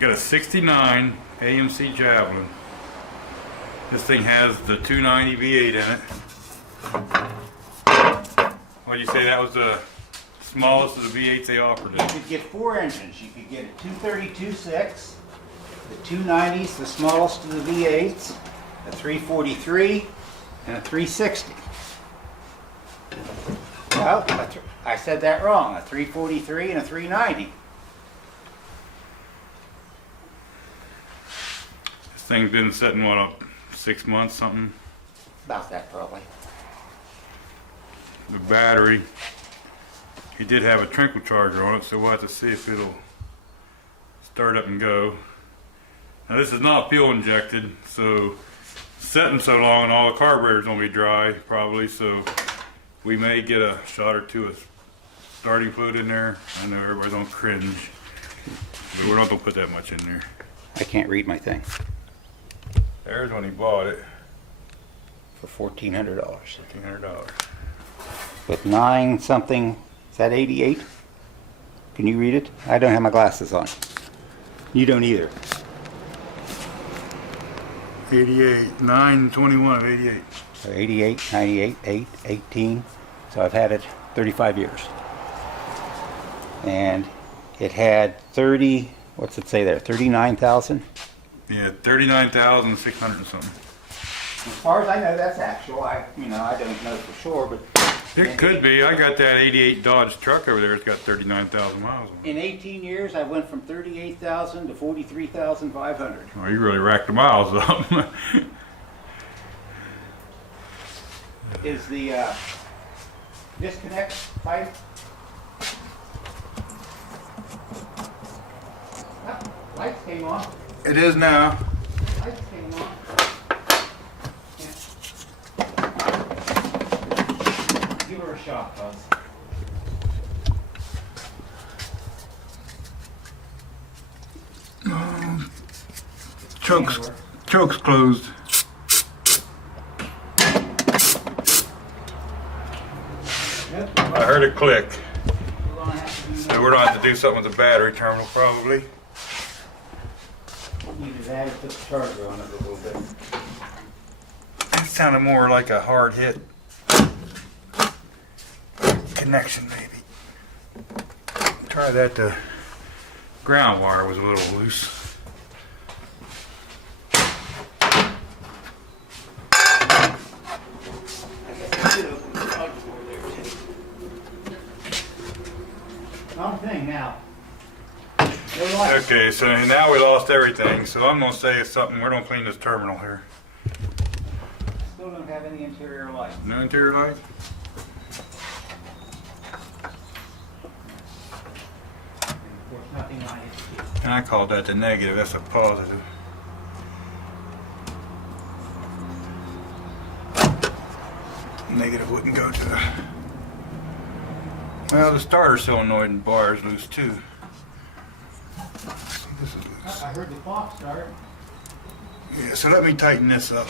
Got a 69 AMC Javelin. This thing has the 290 V8 in it. What do you say that was the smallest of the V8s they offered? You could get 4 engines. You could get a 232.6, the 290s, the smallest of the V8s, a 343, and a 360. Well, I said that wrong. A 343 and a 390. This thing's been sitting, what, up 6 months, something? About that, probably. The battery, he did have a trickle charger on it, so we'll have to see if it'll start up and go. Now this is not fuel injected, so setting so long and all the carburetor's gonna be dry probably, so we may get a shot or two of starting fluid in there. I know everybody's gonna cringe, but we're not gonna put that much in there. I can't read my thing. There's when he bought it. For $1,400. $1,500. With 9 something, is that 88? Can you read it? I don't have my glasses on. You don't either. 88, 921 of 88. So 88, 98, 8, 18. So I've had it 35 years. And it had 30, what's it say there, 39,000? Yeah, 39,600 and something. As far as I know, that's actual. I don't know for sure, but It could be. I got that 88 Dodge truck over there. It's got 39,000 miles on it. in 18 years, I went from 38,000 to 43,500. Oh, you really racked the miles up. Is the disconnect pipe? Ah, lights came on. It is now. Lights came on. Give her a shot, Buzz. Choke's closed. Nope. I heard it click. We're gonna have to do So we're gonna have to do something with the battery terminal probably. either that or put the charger on it a little bit. That sounded more like a hard hit connection maybe. Try that. The ground wire was a little loose. I guess I should open the garage door there too. Wrong thing now. No lights. Okay, so now we lost everything. So I'm gonna say something. We're gonna clean this terminal here. Still don't have any interior lights. No interior lights. And of course, nothing on it. And I called that the negative. That's a positive. Negative wouldn't go to the... Well, the starter solenoid bar is loose too. See, this is loose. I heard the clock start. Yeah, so let me tighten this up.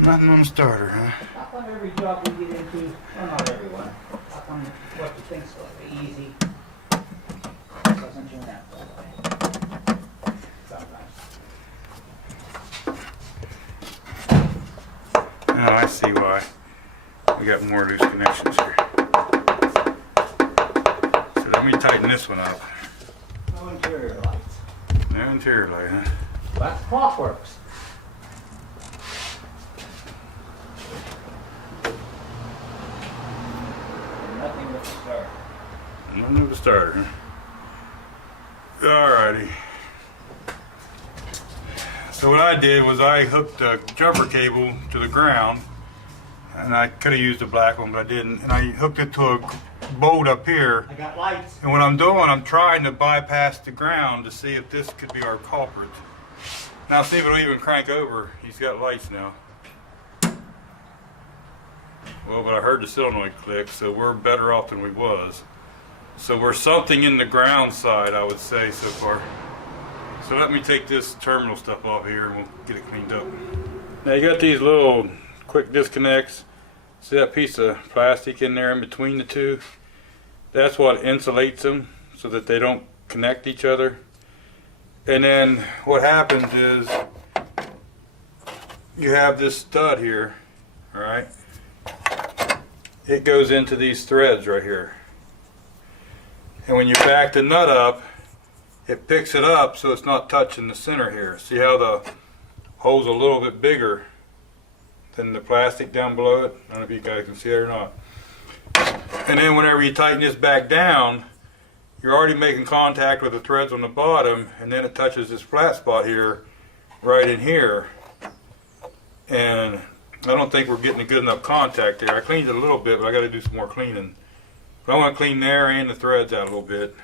Nothing on the starter, huh? How come every job we get into, well, not everyone, how come what you think's going to be easy doesn't turn out that way? Sometimes. Oh, I see why. We got more loose connections here. So let me tighten this one up. No interior lights. No interior light, huh? That's clockworks. Nothing with the starter. Nothing with the starter, huh? Alrighty. So what I did was I hooked a jumper cable to the ground, and I could have used a black one, but I didn't. And I hooked it to a bolt up here. I got lights. And what I'm doing, I'm trying to bypass the ground to see if this could be our culprit. Now see if it'll even crank over. He's got lights now. Well, but I heard the solenoid click, so we're better off than we was. So we're something in the ground side, I would say, so far. So let me take this terminal stuff off here and we'll get it cleaned up. Now you got these little quick disconnects. See that piece of plastic in there in between the two? That's what insulates them so that they don't connect each other. And then what happens is you have this stud here, all right? It goes into these threads right here. And when you back the nut up, it picks it up so it's not touching the center here. See how the hole's a little bit bigger than the plastic down below it? I don't know if you guys can see it or not. And then whenever you tighten this back down, you're already making contact with the threads on the bottom, and then it touches this flat spot here, right in here. And I don't think we're getting a good enough contact there. I cleaned it a little bit, but I got to do some more cleaning. But I want to clean there and the threads out a little bit,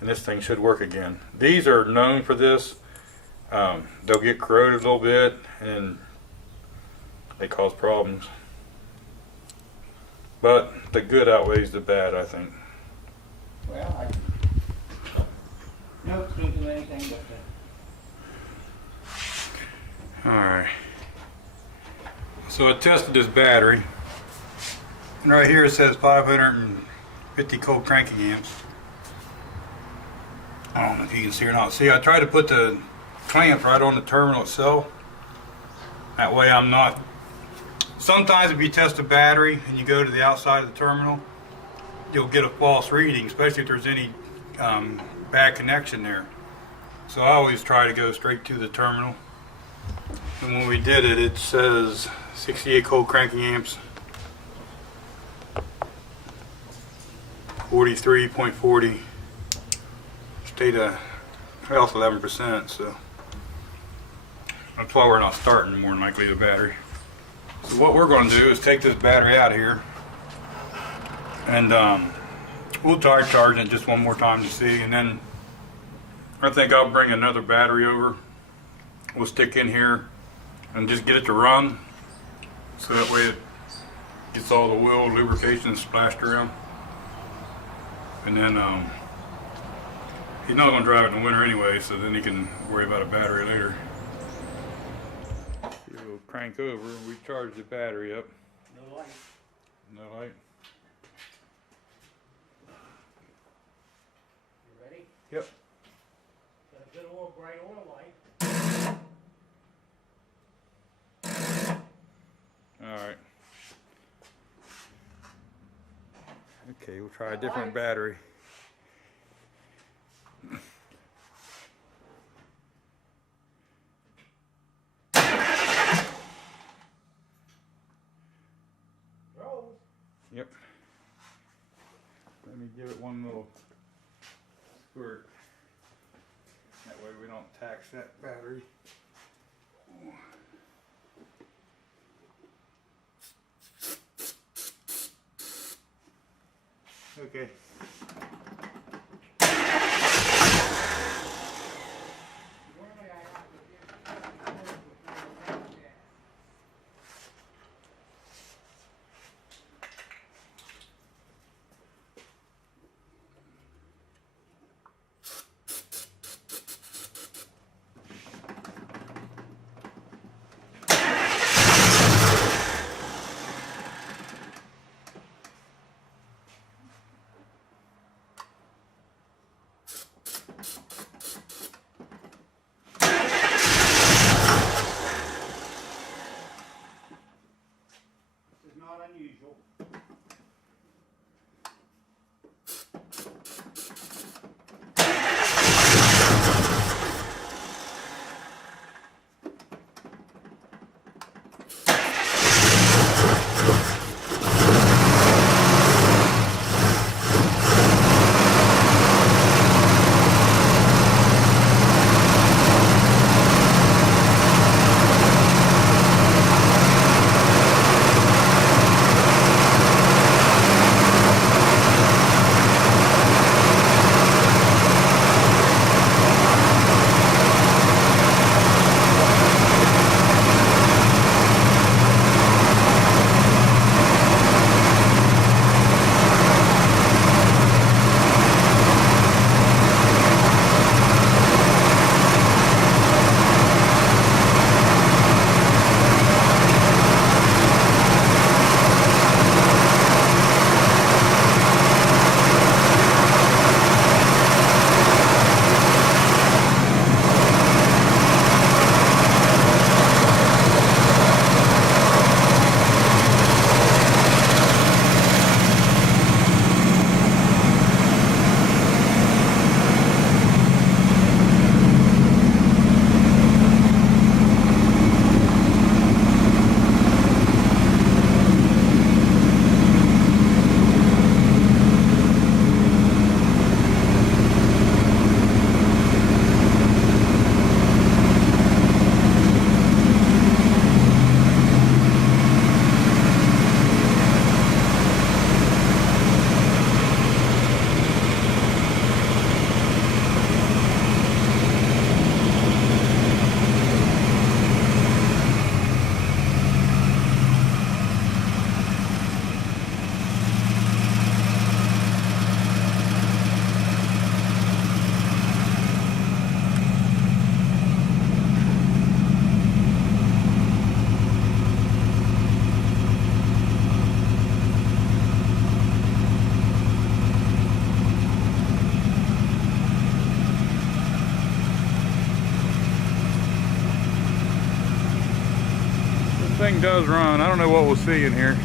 and this thing should work again. These are known for this. They'll get corroded a little bit, and they cause problems. But the good outweighs the bad, I think. Well, I can. No, couldn't do anything but that. Alright. So I tested this battery. And right here it says 550 cold cranking amps. I don't know if you can see or not. See, I tried to put the clamp right on the terminal itself. That way I'm not... Sometimes if you test a battery and you go to the outside of the terminal, you'll get a false reading, especially if there's any bad connection there. So I always try to go straight to the terminal. And when we did it, it says 68 cold cranking amps, 43.40 state of health 11%. So that's why we're not starting, more than likely, the battery. So what we're going to do is take this battery out of here, and we'll try charging it just one more time to see, and then I think I'll bring another battery over. We'll stick in here and just get it to run, so that way it gets all the oil lubrication splashed around. And then he's not going to drive it in the winter anyway, so then he can worry about a battery later. We'll crank over, we charge the battery up. No light. No light. You ready? Yep. Got a good oil, bright oil light. Alright. Okay, we'll try a different battery. Yep. Let me give it one little squirt. That way we don't tax that battery. Okay. thing does run. I don't know what we'll see in here.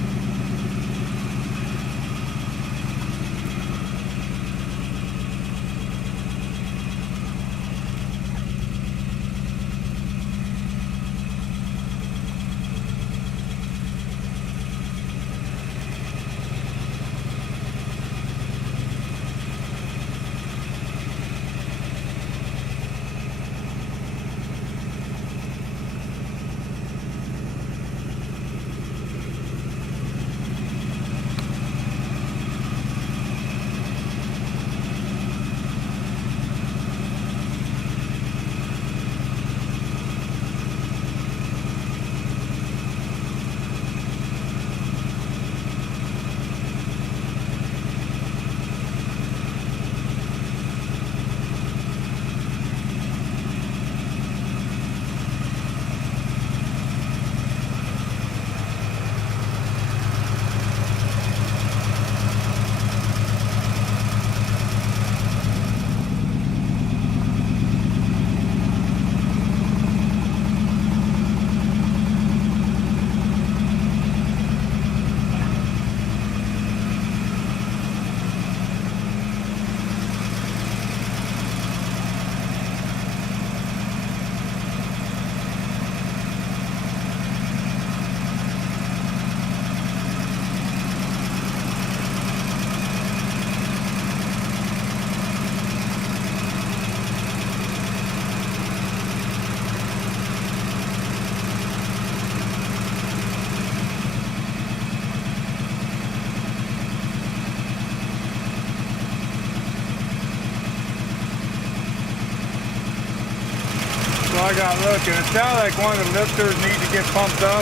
So I got looking. It sounds like one of the lifters need to get pumped up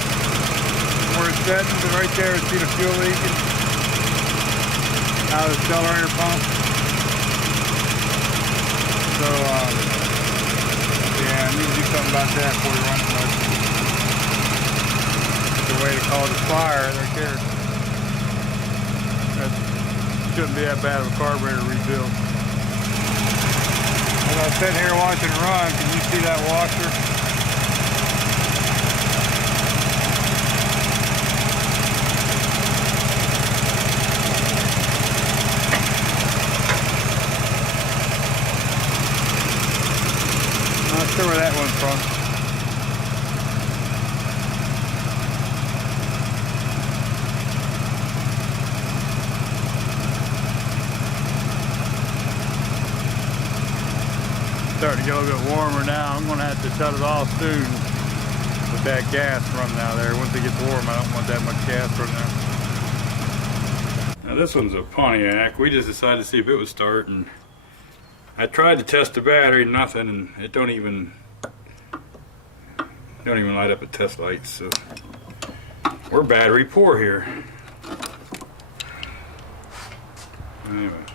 where it's setting. And right there, see the fuel leaking out of the accelerator pump. So, yeah, I need to do something about that before we run it much. That's the way to call the fire right there. That shouldn't be that bad of a carburetor rebuild. As I was sitting here watching it run, can you see that washer? I'm not sure where that one's from. Starting to get a little bit warmer now. I'm going to have to shut it off soon with that gas running out there. Once it gets warm, I don't want that much gas running there. Now this one's a Pontiac. We just decided to see if it would start, and I tried to test the battery, nothing, and it don't even light up a test light. So we're battery poor here. Anyway.